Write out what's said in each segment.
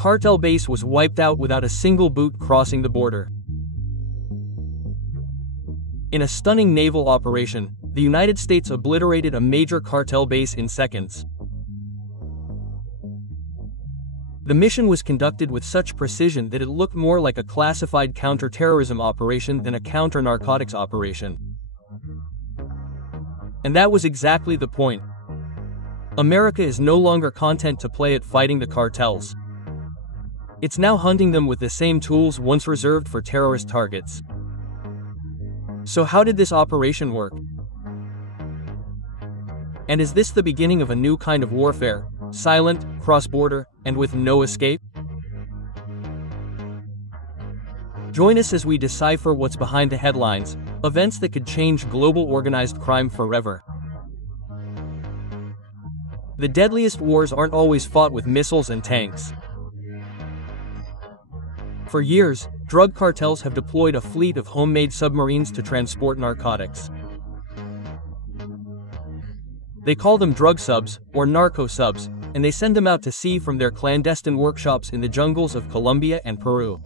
cartel base was wiped out without a single boot crossing the border. In a stunning naval operation, the United States obliterated a major cartel base in seconds. The mission was conducted with such precision that it looked more like a classified counter-terrorism operation than a counter-narcotics operation. And that was exactly the point. America is no longer content to play at fighting the cartels. It's now hunting them with the same tools once reserved for terrorist targets. So how did this operation work? And is this the beginning of a new kind of warfare, silent, cross-border, and with no escape? Join us as we decipher what's behind the headlines, events that could change global organized crime forever. The deadliest wars aren't always fought with missiles and tanks. For years, drug cartels have deployed a fleet of homemade submarines to transport narcotics. They call them drug subs, or narco subs, and they send them out to sea from their clandestine workshops in the jungles of Colombia and Peru.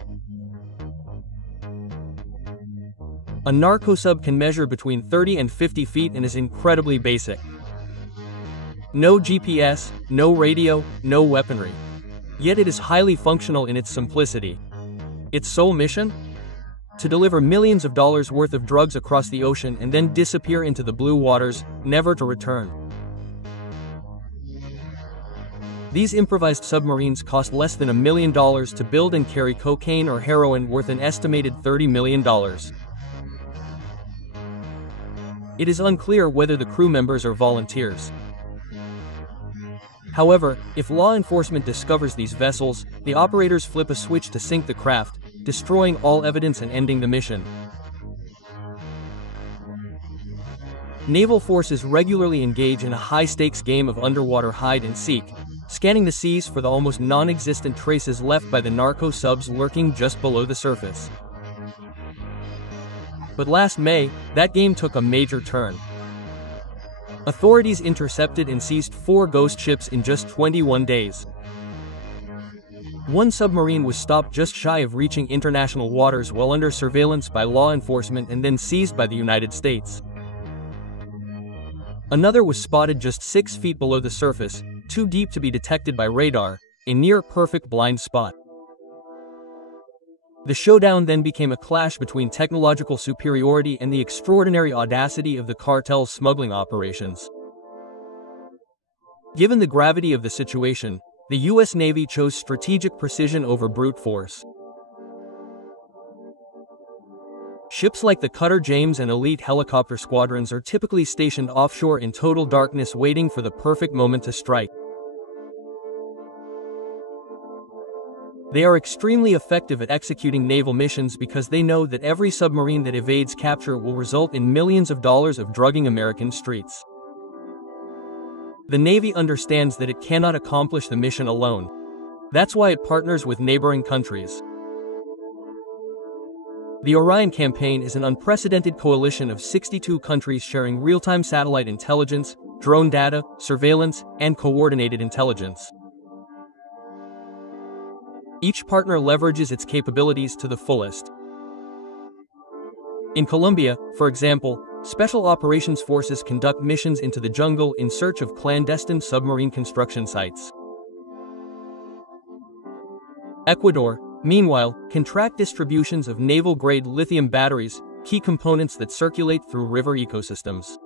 A narco sub can measure between 30 and 50 feet and is incredibly basic. No GPS, no radio, no weaponry. Yet it is highly functional in its simplicity. Its sole mission? To deliver millions of dollars worth of drugs across the ocean and then disappear into the blue waters, never to return. These improvised submarines cost less than $1 million to build and carry cocaine or heroin worth an estimated $30 million. It is unclear whether the crew members are volunteers. However, if law enforcement discovers these vessels, the operators flip a switch to sink the craft, destroying all evidence and ending the mission. Naval forces regularly engage in a high-stakes game of underwater hide-and-seek, scanning the seas for the almost non-existent traces left by the narco subs lurking just below the surface. But last May, that game took a major turn. Authorities intercepted and seized 4 ghost ships in just 21 days. One submarine was stopped just shy of reaching international waters while under surveillance by law enforcement and then seized by the United States. Another was spotted just 6 feet below the surface, too deep to be detected by radar, a near-perfect blind spot. The showdown then became a clash between technological superiority and the extraordinary audacity of the cartel's smuggling operations. Given the gravity of the situation, the U.S. Navy chose strategic precision over brute force. Ships like the Cutter James and elite helicopter squadrons are typically stationed offshore in total darkness waiting for the perfect moment to strike. They are extremely effective at executing naval missions because they know that every submarine that evades capture will result in millions of dollars of drugging American streets. The Navy understands that it cannot accomplish the mission alone. That's why it partners with neighboring countries. The Orion campaign is an unprecedented coalition of 62 countries sharing real-time satellite intelligence, drone data, surveillance, and coordinated intelligence. Each partner leverages its capabilities to the fullest. In Colombia, for example, Special Operations Forces conduct missions into the jungle in search of clandestine submarine construction sites. Ecuador, meanwhile, can track distributions of naval-grade lithium batteries, key components that circulate through river ecosystems.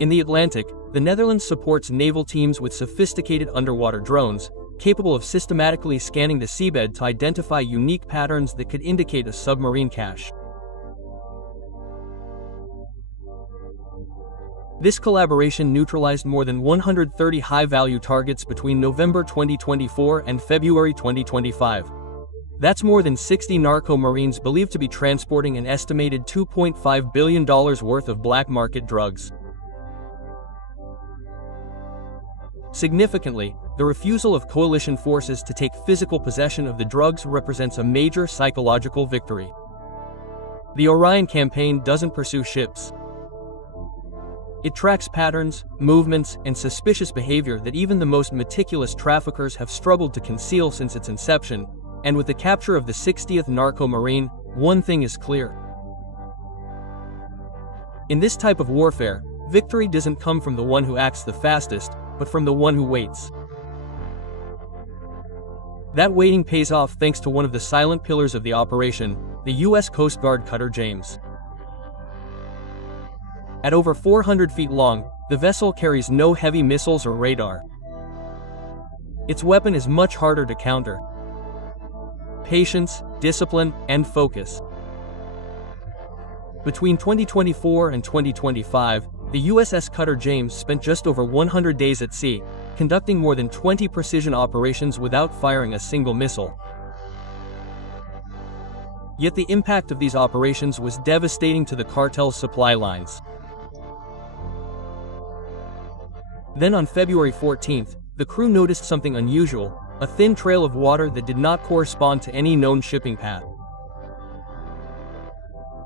In the Atlantic, the Netherlands supports naval teams with sophisticated underwater drones, capable of systematically scanning the seabed to identify unique patterns that could indicate a submarine cache. This collaboration neutralized more than 130 high-value targets between November 2024 and February 2025. That's more than 60 narco-marines believed to be transporting an estimated $2.5 billion worth of black-market drugs. Significantly, the refusal of coalition forces to take physical possession of the drugs represents a major psychological victory. The Orion campaign doesn't pursue ships. It tracks patterns, movements, and suspicious behavior that even the most meticulous traffickers have struggled to conceal since its inception, and with the capture of the 60th Narco Marine, one thing is clear. In this type of warfare, victory doesn't come from the one who acts the fastest, but from the one who waits. That waiting pays off thanks to one of the silent pillars of the operation, the U.S. Coast Guard cutter James. At over 400 feet long, the vessel carries no heavy missiles or radar. Its weapon is much harder to counter. Patience, discipline, and focus. Between 2024 and 2025, the USS Cutter James spent just over 100 days at sea, conducting more than 20 precision operations without firing a single missile. Yet the impact of these operations was devastating to the cartel's supply lines. Then on February 14th, the crew noticed something unusual, a thin trail of water that did not correspond to any known shipping path.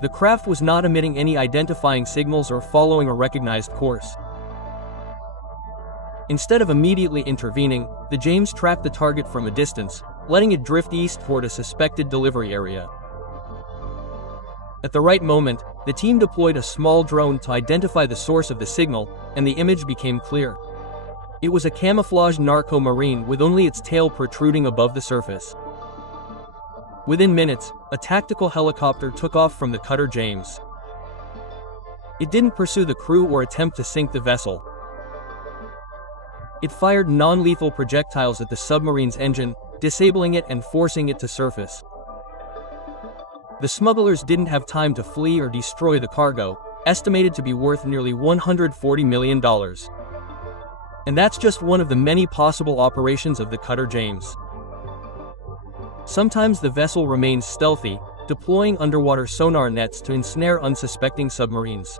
The craft was not emitting any identifying signals or following a recognized course. Instead of immediately intervening, the James tracked the target from a distance, letting it drift east toward a suspected delivery area. At the right moment, the team deployed a small drone to identify the source of the signal, and the image became clear. It was a camouflaged Narco Marine with only its tail protruding above the surface. Within minutes, a tactical helicopter took off from the Cutter James. It didn't pursue the crew or attempt to sink the vessel. It fired non-lethal projectiles at the submarine's engine, disabling it and forcing it to surface. The smugglers didn't have time to flee or destroy the cargo, estimated to be worth nearly $140 million. And that's just one of the many possible operations of the Cutter James. Sometimes the vessel remains stealthy, deploying underwater sonar nets to ensnare unsuspecting submarines.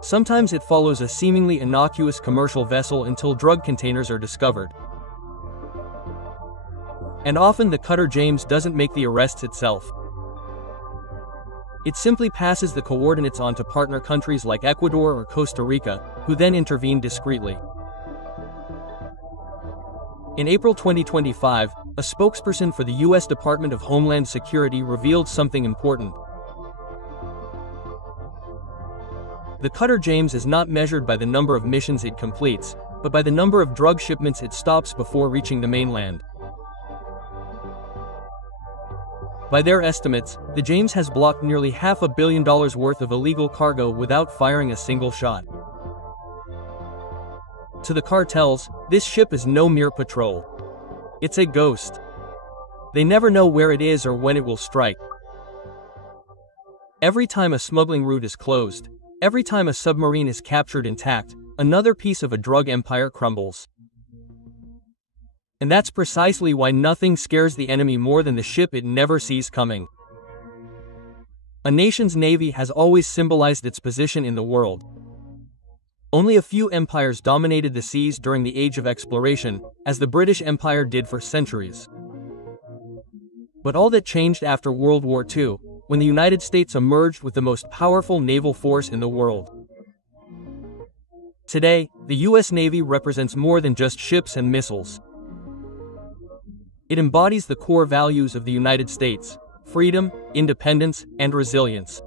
Sometimes it follows a seemingly innocuous commercial vessel until drug containers are discovered. And often the Cutter James doesn't make the arrests itself. It simply passes the coordinates on to partner countries like Ecuador or Costa Rica, who then intervene discreetly. In April 2025, a spokesperson for the U.S. Department of Homeland Security revealed something important. The Cutter James is not measured by the number of missions it completes, but by the number of drug shipments it stops before reaching the mainland. By their estimates, the James has blocked nearly $500 million worth of illegal cargo without firing a single shot. To the cartels, this ship is no mere patrol. It's a ghost. They never know where it is or when it will strike. Every time a smuggling route is closed, every time a submarine is captured intact, another piece of a drug empire crumbles. And that's precisely why nothing scares the enemy more than the ship it never sees coming. A nation's navy has always symbolized its position in the world. Only a few empires dominated the seas during the Age of Exploration, as the British Empire did for centuries. But all that changed after World War II, when the United States emerged with the most powerful naval force in the world. Today, the U.S. Navy represents more than just ships and missiles. It embodies the core values of the United States: freedom, independence, and resilience.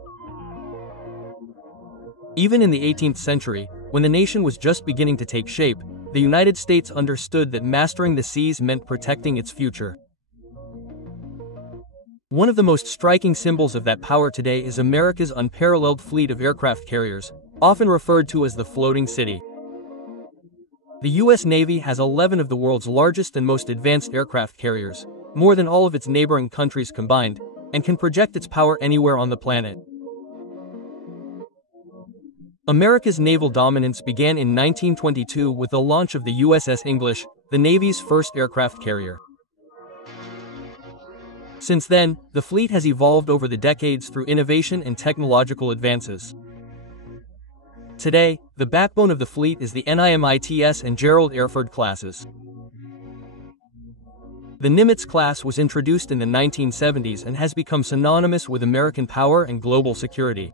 Even in the 18th century, when the nation was just beginning to take shape, the United States understood that mastering the seas meant protecting its future. One of the most striking symbols of that power today is America's unparalleled fleet of aircraft carriers, often referred to as the Floating City. The U.S. Navy has 11 of the world's largest and most advanced aircraft carriers, more than all of its neighboring countries combined, and can project its power anywhere on the planet. America's naval dominance began in 1922 with the launch of the USS English, the Navy's first aircraft carrier. Since then, the fleet has evolved over the decades through innovation and technological advances. Today, the backbone of the fleet is the Nimitz and Gerald Erford classes. The Nimitz class was introduced in the 1970s and has become synonymous with American power and global security.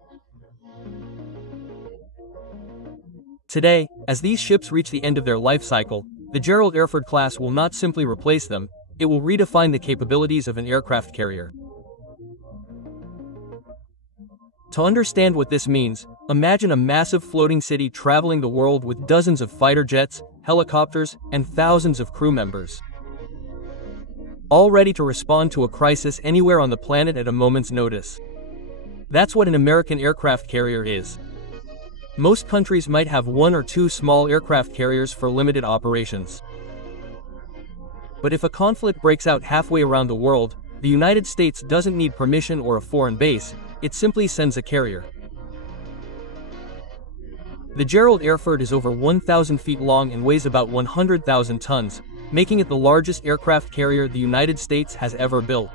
Today, as these ships reach the end of their life cycle, the Gerald Erford class will not simply replace them, it will redefine the capabilities of an aircraft carrier. To understand what this means, imagine a massive floating city traveling the world with dozens of fighter jets, helicopters, and thousands of crew members, all ready to respond to a crisis anywhere on the planet at a moment's notice. That's what an American aircraft carrier is. Most countries might have one or two small aircraft carriers for limited operations. But if a conflict breaks out halfway around the world, the United States doesn't need permission or a foreign base, it simply sends a carrier. The Gerald Erford is over 1,000 feet long and weighs about 100,000 tons, making it the largest aircraft carrier the United States has ever built.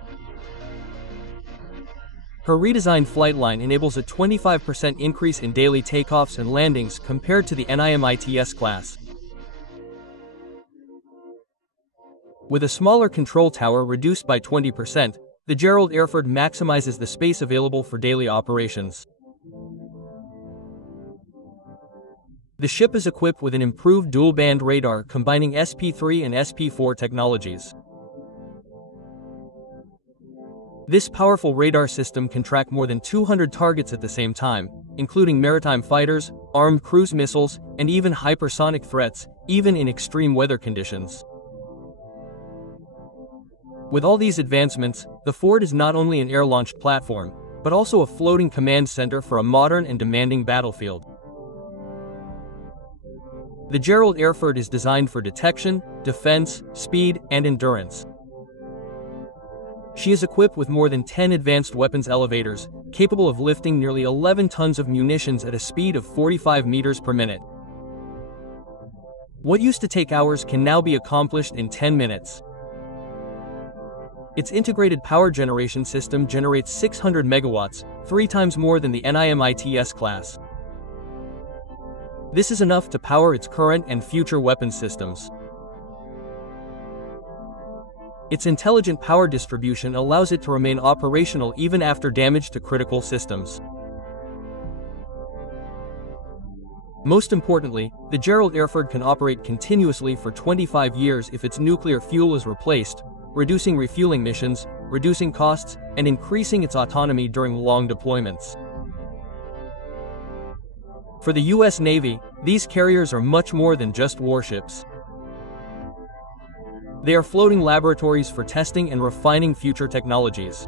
Her redesigned flight line enables a 25% increase in daily takeoffs and landings compared to the NIMITS class. With a smaller control tower reduced by 20%, the Gerald Erford maximizes the space available for daily operations. The ship is equipped with an improved dual-band radar combining SP3 and SP4 technologies. This powerful radar system can track more than 200 targets at the same time, including maritime fighters, armed cruise missiles, and even hypersonic threats, even in extreme weather conditions. With all these advancements, the Ford is not only an air-launched platform, but also a floating command center for a modern and demanding battlefield. The Gerald Erford is designed for detection, defense, speed, and endurance. She is equipped with more than 10 advanced weapons elevators, capable of lifting nearly 11 tons of munitions at a speed of 45 meters per minute. What used to take hours can now be accomplished in 10 minutes. Its integrated power generation system generates 600 megawatts, 3 times more than the NIMITS class. This is enough to power its current and future weapon systems. Its intelligent power distribution allows it to remain operational even after damage to critical systems. Most importantly, the Gerald Erford can operate continuously for 25 years if its nuclear fuel is replaced, reducing refueling missions, reducing costs, and increasing its autonomy during long deployments. For the U.S. Navy, these carriers are much more than just warships. They are floating laboratories for testing and refining future technologies.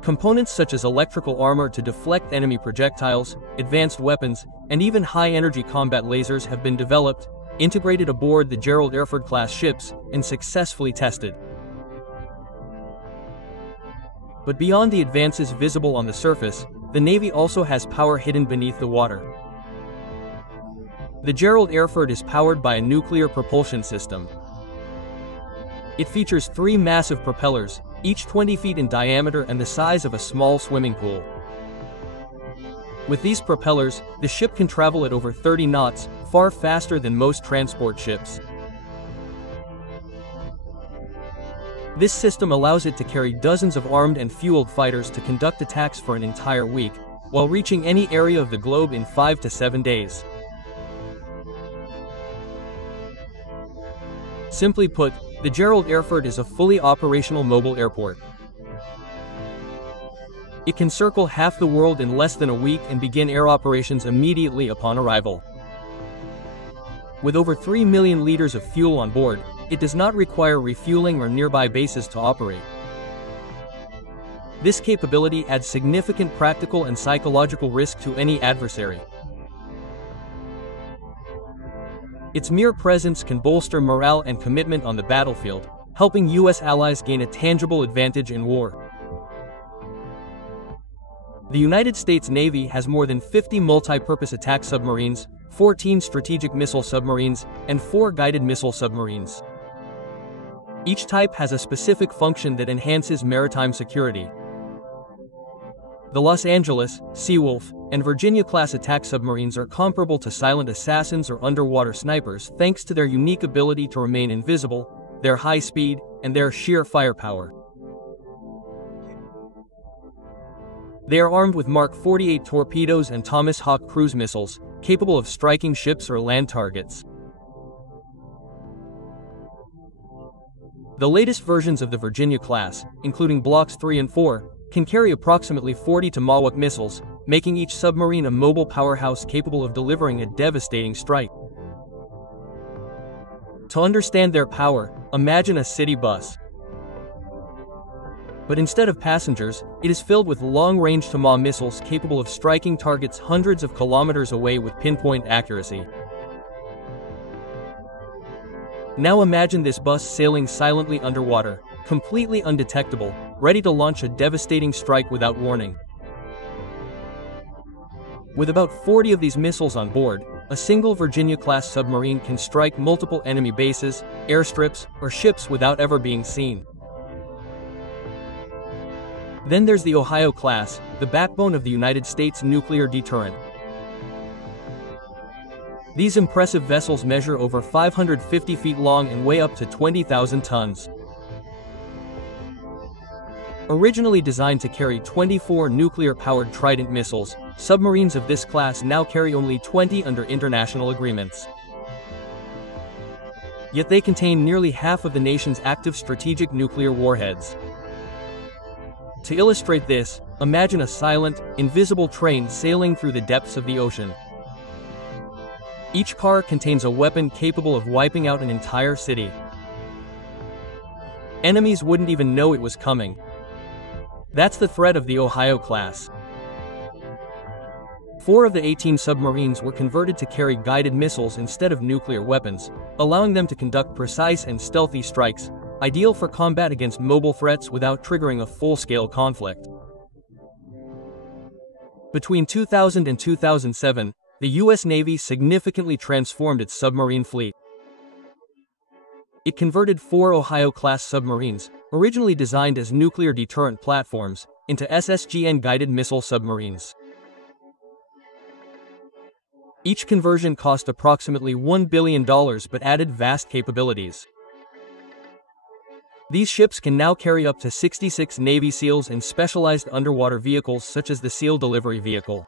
Components such as electrical armor to deflect enemy projectiles, advanced weapons, and even high-energy combat lasers have been developed, integrated aboard the Gerald Erford class ships, and successfully tested. But beyond the advances visible on the surface, the Navy also has power hidden beneath the water. The Gerald Erford is powered by a nuclear propulsion system. It features 3 massive propellers, each 20 feet in diameter and the size of a small swimming pool. With these propellers, the ship can travel at over 30 knots, far faster than most transport ships. This system allows it to carry dozens of armed and fueled fighters to conduct attacks for an entire week, while reaching any area of the globe in 5 to 7 days. Simply put, the Gerald Erford is a fully operational mobile airport. It can circle half the world in less than a week and begin air operations immediately upon arrival. With over 3 million liters of fuel on board, it does not require refueling or nearby bases to operate. This capability adds significant practical and psychological risk to any adversary. Its mere presence can bolster morale and commitment on the battlefield, helping U.S. allies gain a tangible advantage in war. The United States Navy has more than 50 multi-purpose attack submarines, 14 strategic missile submarines, and 4 guided missile submarines. Each type has a specific function that enhances maritime security. The Los Angeles, Seawolf, and Virginia-class attack submarines are comparable to silent assassins or underwater snipers thanks to their unique ability to remain invisible, their high speed, and their sheer firepower. They are armed with Mark 48 torpedoes and Thomas Hawk cruise missiles, capable of striking ships or land targets. The latest versions of the Virginia-class, including Blocks 3 and 4, can carry approximately 40 Tomahawk missiles, making each submarine a mobile powerhouse capable of delivering a devastating strike. To understand their power, imagine a city bus. But instead of passengers, it is filled with long-range Tomahawk missiles capable of striking targets hundreds of kilometers away with pinpoint accuracy. Now imagine this bus sailing silently underwater, completely undetectable, ready to launch a devastating strike without warning. With about 40 of these missiles on board, a single Virginia-class submarine can strike multiple enemy bases, airstrips, or ships without ever being seen. Then there's the Ohio-class, the backbone of the United States nuclear deterrent. These impressive vessels measure over 550 feet long and weigh up to 20,000 tons. Originally designed to carry 24 nuclear-powered Trident missiles, submarines of this class now carry only 20 under international agreements. Yet they contain nearly half of the nation's active strategic nuclear warheads. To illustrate this, imagine a silent, invisible train sailing through the depths of the ocean. Each car contains a weapon capable of wiping out an entire city. Enemies wouldn't even know it was coming. That's the threat of the Ohio-class. 4 of the 18 submarines were converted to carry guided missiles instead of nuclear weapons, allowing them to conduct precise and stealthy strikes, ideal for combat against mobile threats without triggering a full-scale conflict. Between 2000 and 2007, the U.S. Navy significantly transformed its submarine fleet. It converted 4 Ohio-class submarines, originally designed as nuclear deterrent platforms, into SSGN-guided missile submarines. Each conversion cost approximately $1 billion but added vast capabilities. These ships can now carry up to 66 Navy SEALs and specialized underwater vehicles such as the SEAL Delivery Vehicle.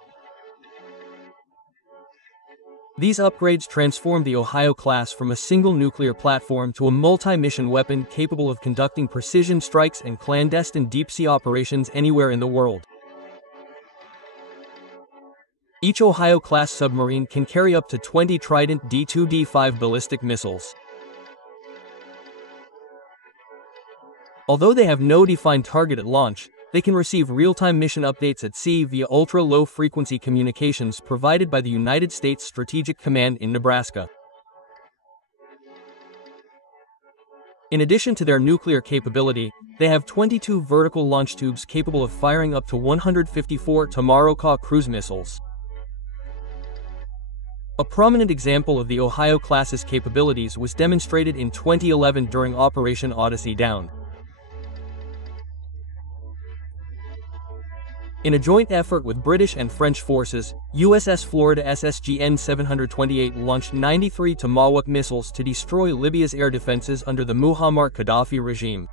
These upgrades transformed the Ohio-class from a single nuclear platform to a multi-mission weapon capable of conducting precision strikes and clandestine deep-sea operations anywhere in the world. Each Ohio-class submarine can carry up to 20 Trident D2-D5 ballistic missiles. Although they have no defined target at launch, they can receive real-time mission updates at sea via ultra-low-frequency communications provided by the United States Strategic Command in Nebraska. In addition to their nuclear capability, they have 22 vertical launch tubes capable of firing up to 154 Tomahawk cruise missiles. A prominent example of the Ohio-class's capabilities was demonstrated in 2011 during Operation Odyssey Down. In a joint effort with British and French forces, USS Florida SSGN 728 launched 93 Tomahawk missiles to destroy Libya's air defenses under the Muammar Gaddafi regime.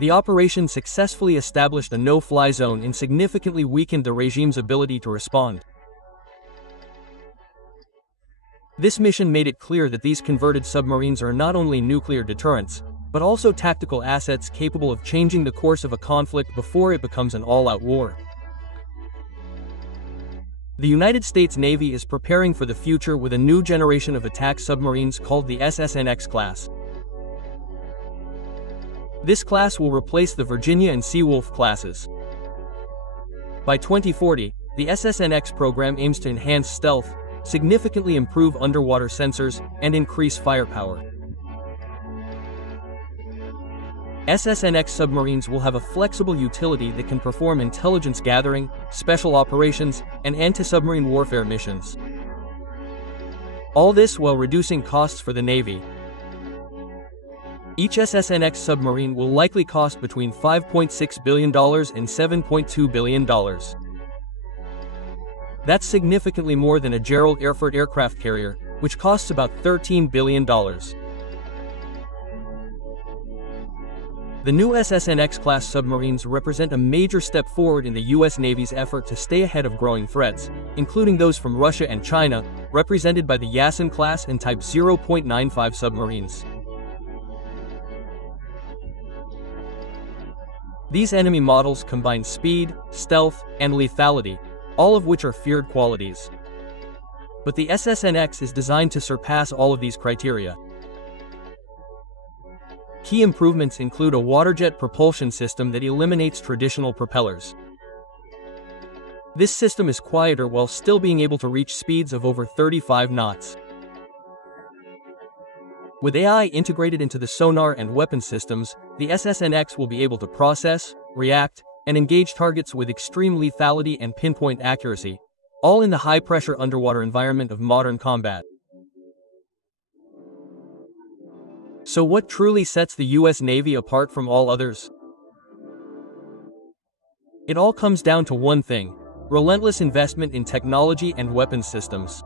The operation successfully established a no-fly zone and significantly weakened the regime's ability to respond. This mission made it clear that these converted submarines are not only nuclear deterrents, but also tactical assets capable of changing the course of a conflict before it becomes an all-out war. The United States Navy is preparing for the future with a new generation of attack submarines called the SSNX class. This class will replace the Virginia and Seawolf classes. By 2040, the SSNX program aims to enhance stealth, significantly improve underwater sensors, and increase firepower. SSNX submarines will have a flexible utility that can perform intelligence gathering, special operations, and anti-submarine warfare missions. All this while reducing costs for the Navy. Each SSNX submarine will likely cost between $5.6 billion and $7.2 billion. That's significantly more than a Gerald Erfurt aircraft carrier, which costs about $13 billion. The new SSN-X-class submarines represent a major step forward in the U.S. Navy's effort to stay ahead of growing threats, including those from Russia and China, represented by the Yasin-class and Type 0.95 submarines. These enemy models combine speed, stealth, and lethality, all of which are feared qualities. But the SSN-X is designed to surpass all of these criteria. Key improvements include a waterjet propulsion system that eliminates traditional propellers. This system is quieter while still being able to reach speeds of over 35 knots. With AI integrated into the sonar and weapon systems, the SSN-X will be able to process, react, and engage targets with extreme lethality and pinpoint accuracy, all in the high-pressure underwater environment of modern combat. So what truly sets the U.S. Navy apart from all others? It all comes down to one thing: relentless investment in technology and weapons systems.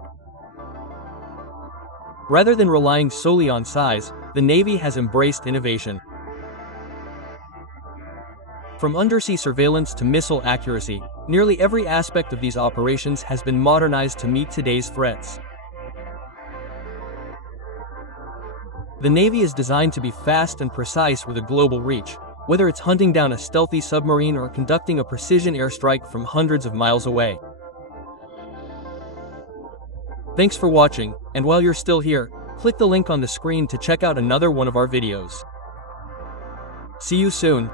Rather than relying solely on size, the Navy has embraced innovation. From undersea surveillance to missile accuracy, nearly every aspect of these operations has been modernized to meet today's threats. The Navy is designed to be fast and precise with a global reach, whether it's hunting down a stealthy submarine or conducting a precision airstrike from hundreds of miles away. Thanks for watching, and while you're still here, click the link on the screen to check out another one of our videos. See you soon.